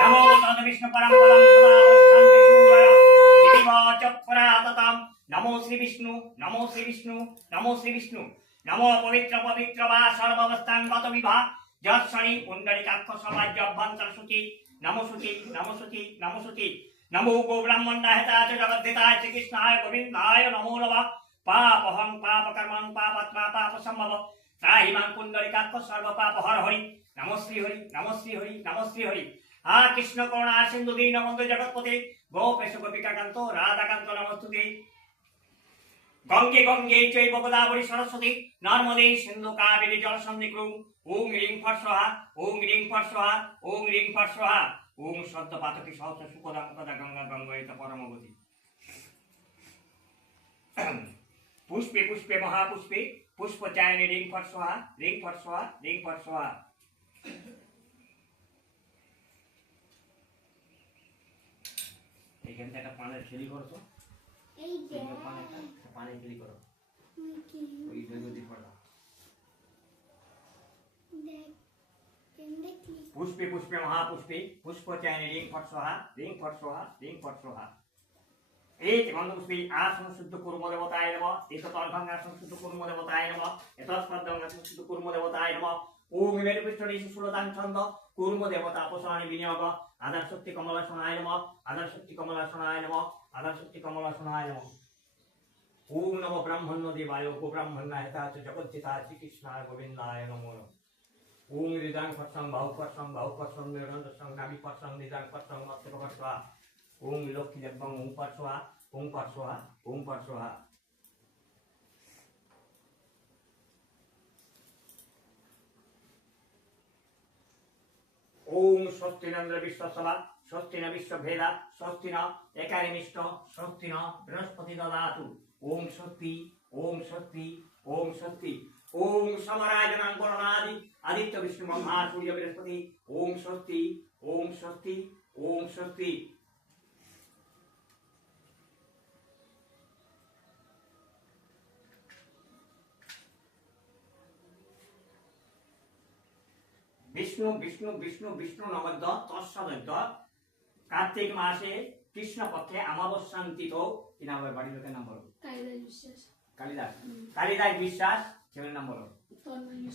नमो तद विष्णु परम पदम सदा शांति सूरय दिवा चक्रातताम नमो श्री विष्णु नमो श्री विष्णु नमो श्री विष्णु नमो पवित्र पवित्र वा सर्वावस्थान गत विभा जत्सणी पुंडरीकाक्ष समाज अभ्यंतर शुचि नमो शुचि नमो शुचि नमो शुचि नमो गो ब्रह्मण्डाय च जगद्धिताय श्री कृष्णाय गोविंदाय नमो नमः पापहं पापकर्मं पापात्मा पाप संभव त्राहि मां पुंडरीकाक्ष सर्व पाप हर हरि नमो श्री हरि नमो श्री हरि नमो श्री हरि हा कृष्ण करुणा सिंधु दीनबंधु जगत्पते गोपेश गोपिकाकांत राधाकांत नमस्तुते गंगे गंगे चैव गोदावरी सरस्वती नर्मदे सिंधु कावेरी जलसन्निधौ ओम ह्रीं फट् स्वाहा ओम ह्रीं फट् स्वाहा ओम ह्रीं फट् स्वाहा ओम शब्दपातकी सहस्र सुखदा मुखदा गंगा गंगयत परमगति पुष्पे पुष्पे महापुष्पे पुष्पचायनी ह्रीं फट् स्वाहा ह्रीं फट् स्वाहा ह्रीं फट् स्वाहा এখান থেকে পানের খেলি করছো এই যে পানে খেলি করো ওই দৈবতী পড়া পুষ্পে পুষ্পে মহাপুষ্পে পুষ্পচায়নী রিং ফট সোহা রিং ফট সোহা রিং ফট সোহা এই যে গন্ধপুষ্পে আসন শুদ্ধ কুর্ম দেবতায় নমঃ এত তর্ভঙ্গ আসন শুদ্ধ কুর্ম দেবতায় নমঃ এত স্পর্ধঙ্গ আসন শুদ্ধ কুর্ম দেবতায় নমঃ ওম মেরু পৃষ্ঠে সুরদান ছন্দ কুর্ম দেবতা অপসারণী বিনিয়োগ আধার শক্তি কমলাসনায় নমঃ আধার শক্তি কমলাসনায় নমঃ আধার শক্তি কমলাসনায় নমঃ ওম নমো ব্রাহ্মণ্য দেবায় গো ব্রাহ্মণ্যায় চ জগজ্জিতায় শ্রীকৃষ্ণায় গোবিন্দায় নমো নমঃ ওম হৃদাং ফটসং বাহু ফটসং নিরন্তসং নাভি ফটসং হৃদাং ফটসং মস্তক ফটসা ওম লক্ষ্মী দেবং ওম ফটসা ওম ফটসা ওম ফটসা ओम स्वस्ति नंद्र विश्वसभा स्वस्ति न विश्वभेदा स्वस्ति न एकारिमिष्ट स्वस्ति न बृहस्पति ददातु ओम स्वस्ति ओम स्वस्ति ओम स्वस्ति ओम समराजनां गणनादि आदित्य विष्णु ब्रह्मा सूर्य बृहस्पति ओम स्वस्ति ओम स्वस्ति ओम स्वस्ति विष्णु विष्णु विष्णु विष्णु नमद्द तत्सद्ध कार्तिक मासे कृष्ण पक्षे अमावस्या तिथौ কি নাম হয় বাড়ির লোকের নাম বলো কালিদাস কালিদাস বিশ্বাস ছেলের নাম বলো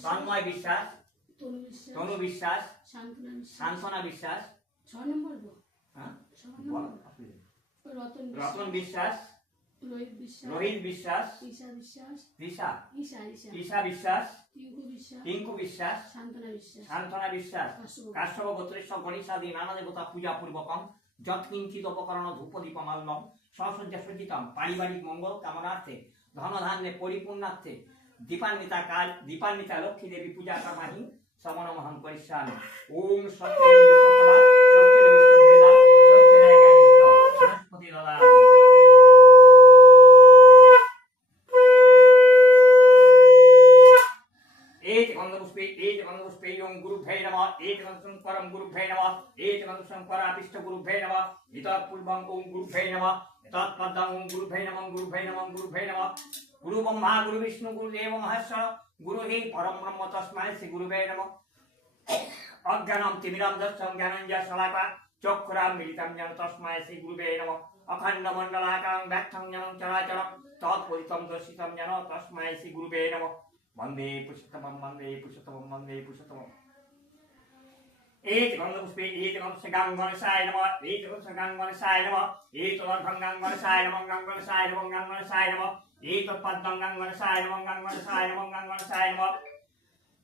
তন্ময় বিশ্বাস তনু বিশ্বাস শান্তনা বিশ্বাস 6 নম্বর বলো হ্যাঁ বলো রতন বিশ্বাস रोहित विश्वास ईशा विश्वास टिंकू विश्वास शांतना विश्वास काश्यप गोत्रेश्वर गणेशादि नाना देवता पूजा पूर्वकम यत्किंचित उपकरण धूप दीपमाल्यम ससज्जा सज्जितम पारिवारिक मंगल कामनार्थे धन धान्य परिपूर्णार्थे दीपान्विता लक्ष्मी देवी पूजा कर्माहि समनमहं करिष्यामि ओम सत्य विश्वसभा सत्य विश्वभेदा सत्य बृहस्पति ददा गंधपुष्पे ओम गुरुभ्यै नमः एक परम गुरुभ्यै नमः एक परापिष्ट गुरुभ्यै नमः इतः पूर्वं ओम गुरुभ्यै नमः तत्पदं ओम गुरुभ्यै नमः गुरुभ्यै नमः गुरुभ्यै नमः गुरु ब्रह्मा गुरु विष्णु गुरुदेव महेश्वर गुरु हि परम ब्रह्म तस्मै श्री गुरुवे नमः अज्ञानं तिमिरं दर्शनं ज्ञानञ्जन शलाका चक्षुरां मिलितं येन तस्मै श्री गुरुवे नमः अखण्डमण्डलाकारं व्याख्यां ज्ञानं चराचरं तत्फलितं दर्शितं येन तस्मै श्री गुरुवे नमः वंदे पुरुषोत्तमं वंदे पुरुषोत्तमं वंदे पुरुषोत्तमं एक गंधपुष्पे एक गंधसाय नमः एक गंधसाय नमः एक गंधसाय नमः गंधसाय नमः गंधसाय नमः एक पद्मं गंधसाय नमः गंधसाय नमः गंधसाय नमः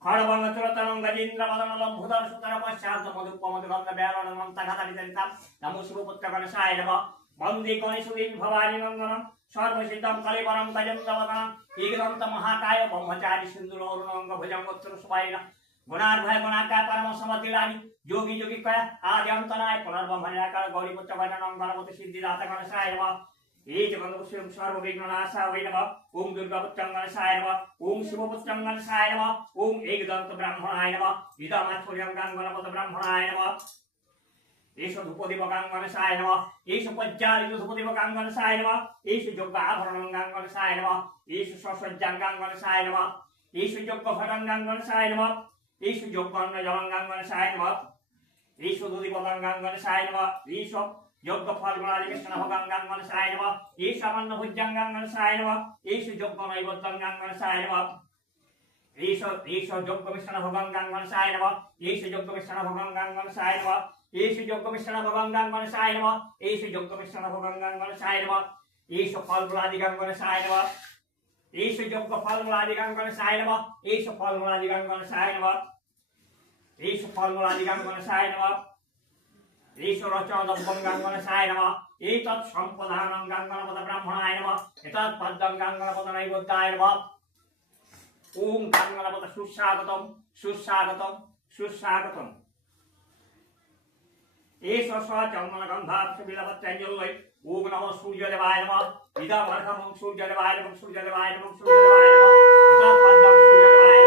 खड़बंग चुरतनं गजेन्द्र मदनलं भूधर सुतर पश्चात् मधुपमद गंध व्यारण मंतघातरितरिता नमो शिवपुत्र गणेशाय नमः वंदे गणेशदेवी भवानी नंदनं सर्वसिद्धं कलिवरं गजेन्द्रवदनं एकदंत महाकाय ब्रह्मचारी सिंधुरोरुणंग भुजंगोत्तर सुवायन गुणार्भय गुणाकार परम समतिलानि योगी योगी कय आदि अंतनाय पुनर्ब्रह्म निराकार गौरीपुत्र वैननं गणपति सिद्धिदाता गणेशाय नमः एक गंधपुष्पं सर्वविघ्ननाशाय नमः ओम दुर्गापुत्रं गणेशाय नमः ओम शिवपुत्रं गणेशाय नमः ओम एकदंत ब्राह्मणाय नमः इदमाच्छुर्यं गणपत ब्राह्मणाय नमः एष धूपदीप गणेशाय नमः एष पज्जालित धूपदीप गणेशाय नमः एष योग्य आभरणं गणेशाय नमः एष ससज्जां गणेशाय नमः एष योग्य भटं गणेशाय नमः एष योग्य अन्नजलं गणेशाय नमः ईश दुदीपगंगां गणेशाय नमः ईश यज्ञ फलगुणादि विष्णुभगंगां गणेशाय नमः ईश अमन्न भुजंगां गणेशाय नमः ईश यज्ञ नैवेद्यंगां गणेशाय नमः ईश यज्ञ विष्णुभगंगां गणेशाय नमः ईश यज्ञ विष्णुभगंगां गणेशाय नमः ईश यज्ञ विष्णुभगंगां गणेशाय नमः ईश यज्ञ विष्णुभगंगां गणेशाय नमः ईश फलगुणादिगां गणेशाय नमः ईश यज्ञ फलगुणादिगां गणेशाय नमः ईश फलगुणादिगां गणेशाय नमः ईश फलगुणादिगां गणेशाय नमः ईश्वर चौदंगां गणेशाय नमः एतत् संपदानं गणपत ब्राह्मणाय नमः एतत् पद्मं गणपत नैवेद्याय नमः ओम गणपत सुस्वागतम सुस्वागतम सुस्वागतम एष स्वचंदन गंधाक्ष बिलवत्यंजलय ओम नमः सूर्यदेवाय नमः इदं अर्घं सूर्यदेवाय नमः सूर्यदेवाय नमः सूर्यदेवाय नमः एतत् पद्मं सूर्यदेवाय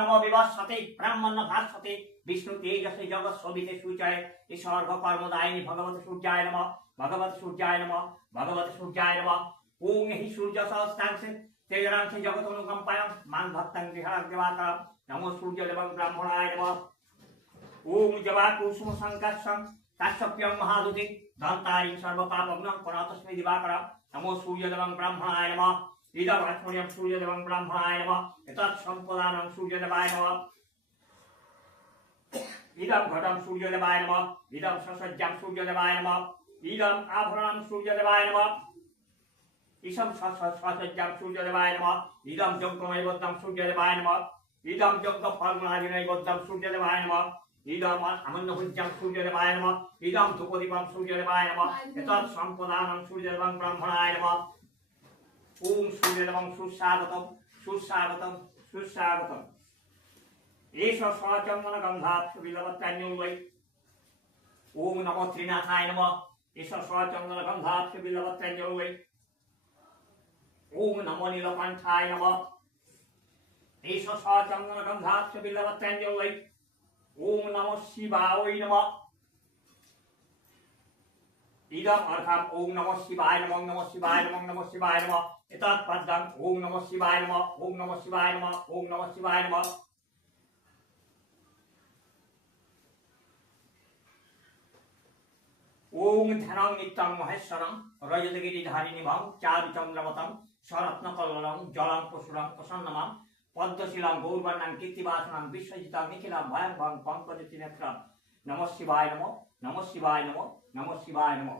नमः विवस्वते ब्रह्मन्न भास्वते विष्णु तेजसे जगत शोभिते सूर्याय ईश्वर कर्मदायिनी भगवत सूर्याय नमः भगवत सूर्याय नमः भगवत सूर्याय नमः ओम हि सूर्य सहस्रांश तेजरांश जगत अनुकंपायं मान भक्तं विहार देवाता नमो सूर्यदेवं ब्राह्मणाय नमः ओम जवा कुसुम संकर्षं काश्यप्यं महादुति दंतारि सर्व पापग्नं परातस्मै दिवाकर नमो सूर्यदेवं ब्राह्मणाय नमः इदं आत्मनियं सूर्यदेवं ब्राह्मणाय नमः एतत् संपदानं सूर्यदेवाय नमः इदं घटं सूर्यदेवाय नमः इदं ससज्जां सूर्यदेवाय नमः इदं आभरणं सूर्यदेवाय नमः इदं ससज्जां सूर्यदेवाय नमः इदं यज्ञनैवेद्यं सूर्यदेवाय नमः इदं यज्ञफलगुणादिनैवेद्यं सूर्यदेवाय नमः इदं अमन्नभुज्यं सूर्यदेवाय नमः इदं धूपदीपं सूर्यदेवाय नमः एतत् संपदानं सूर्यदेवं ब्राह्मणाय नमः ओम सूर्यदेवं सुस्वागतम सुस्वागतम सुस्वागतम एष स्वचंदन गंधाक्ष बिलवत्यंजलय ओम नमो त्रिनाथाय नमः एष स्वचंदन गंधाक्ष बिलवत्यंजलय ओम नमो नीलकंठाय नमः एष स्वचंदन गंधाक्ष बिलवत्यंजलय ओम नमो शिवाय नमः इदं अर्घं ओम नमः शिवाय नमः नमः शिवाय नमः नमः शिवाय नमः एतत् पद्मं ओम नमः शिवाय नमः ओम नमः शिवाय नमः ओम नमः शिवाय नमः ओम धनं नित्यं महेश्वरं रजतगिरिधारिणीभं चारुचन्द्रमतं सरत्नकल्ललं जलं पशुरं प्रसन्नमं पद्मशीलं गौरवर्णं कीर्तिवासनं विश्वजितं निखिलं भयं पंकजतिनेत्रं नमः शिवाय नमः नमः शिवाय नमः नमः शिवाय नमः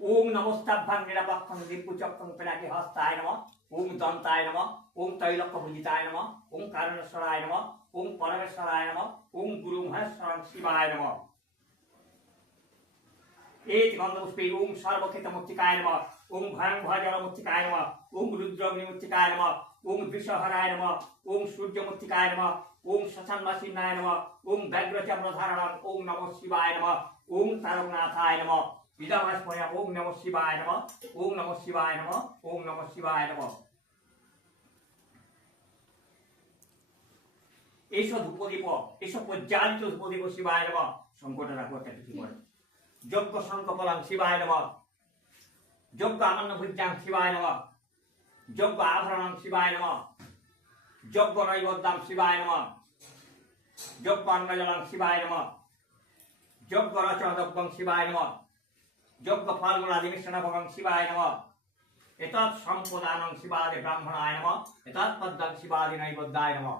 ओम नमोस्तभ्यं निरपक्षं दिक्पुचक्रं पिनाकी हस्ताय नमः ओम दंताय नमः ओम तैलक्यभुजिताय नमः ओम कारणेश्वराय नमः ओम परमेश्वराय नमः ओम गुरु महेश्वरं शिवाय नमः एक गंधपुष्पे ओम सर्वक्षेत्रमुक्तिकाय नमः ओम भयंभजलमुक्तिकाय नमः ओम रुद्रग्निमुक्तिकाय नमः ओम विषहराय नमः ओम सूर्यमुक्तिकाय नमः ओम सचन्मसिन्नाय नमः ओम व्यग्रचक्रधारणं ओम नमो शिवाय नमः ओम तारकनाथाय नमः इदमस्मय ओम नमो शिवाय नमः ओम नमो शिवाय नमः ओम नमो शिवाय नमः एषो धूपदीप एषो प्रज्वालित धूपदीप शिवाय नमः संकट राखो কিছু করে যজ্ঞ সংকল্পং শিবায় নমঃ যজ্ঞ আনন্নভুজ্যাং শিবায় নমঃ যজ্ঞ আভরণং শিবায় নমঃ যজ্ঞ নৈবেদ্যং শিবায় নমঃ যজ্ঞ অন্নজলং শিবায় নমঃ যজ্ঞ রচনদ্রব্যং শিবায় নমঃ যজ্ঞ ফলগুণাদি মিশ্রণভগং শিবায় নমঃ एतत् संपदानं शिवादि ब्राह्मणाय नमः एतत् पद्मं शिवादि नैवेद्याय नमः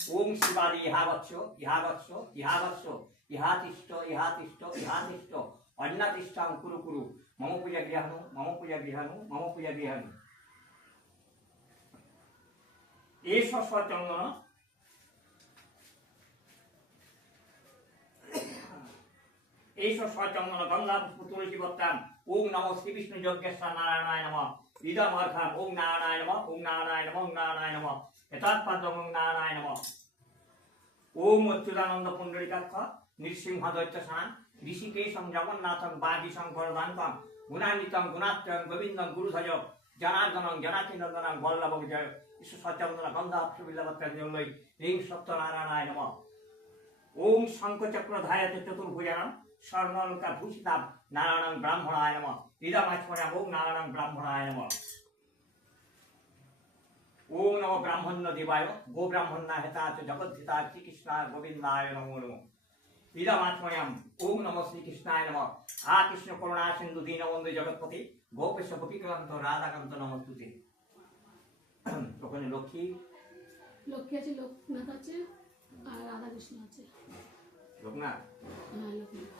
ओम शिवादि इहावत्सो इहावत्सो इहावत्सो इहातिष्ठो इहातिष्ठो इहातिष्ठो अन्नतिष्ठं कुरु कुरु मम पूजा गृहानु मम पूजा गृहानु मम पूजा गृहानु एष स्वचंदन एष स्वचंदन गंगा पुष्प तुलसी पत्रां ओम नमो श्री विष्णु यज्ञेश्वर नारायणाय नमः इदं अर्घं ओम नारायणाय नमः ओम नारायणाय नमः ओम नारायणाय नमः एतत् पद्मं ओम नारायणाय नमः ओम अच्युतानंद पुंडरीकाक्ष नृसिंह दैत्यसेन ऋषिकेशं जगन्नाथं बागीशं वरदान्तं गुणान्वितं गुणात्रयं गोविन्दं गुरुधज जनार्दनं जनार्दनं वल्लभं जय स्वचंद्र गंधाक्षबिल्लवत्यंजलय ह्रीं सत्यनारायणाय नमः ओम शंखचक्रधायते चतुर्भुजानं स्वर्णालंकारभूषितां नारायणं ब्राह्मणाय नमः ইদমাচমণাম ওং নারায়ণ ব্রাহ্মণায় নমঃ। ওং নমো ব্রাহ্মণ্য দেবায় গো ব্রাহ্মণা হেতা চ জগদ্ধিতা শ্রীকৃষ্ণ গোবিন্দায় নমো নমঃ। ইদমাচমণাম ওং নমো শ্রীকৃষ্ণায় নমঃ। আ কৃষ্ণ করুণা সিন্ধু দীনবন্ধু জগৎপতি গোপেশ গোপীকান্ত রাধাকান্ত নমস্তুতে। ওখানে লক্ষ্মী লক্ষ্মী আছে, লোকনাথ আছে, আর রাধাকৃষ্ণ আছে। লোকনাথ হ্যাঁ, লোকনাথ।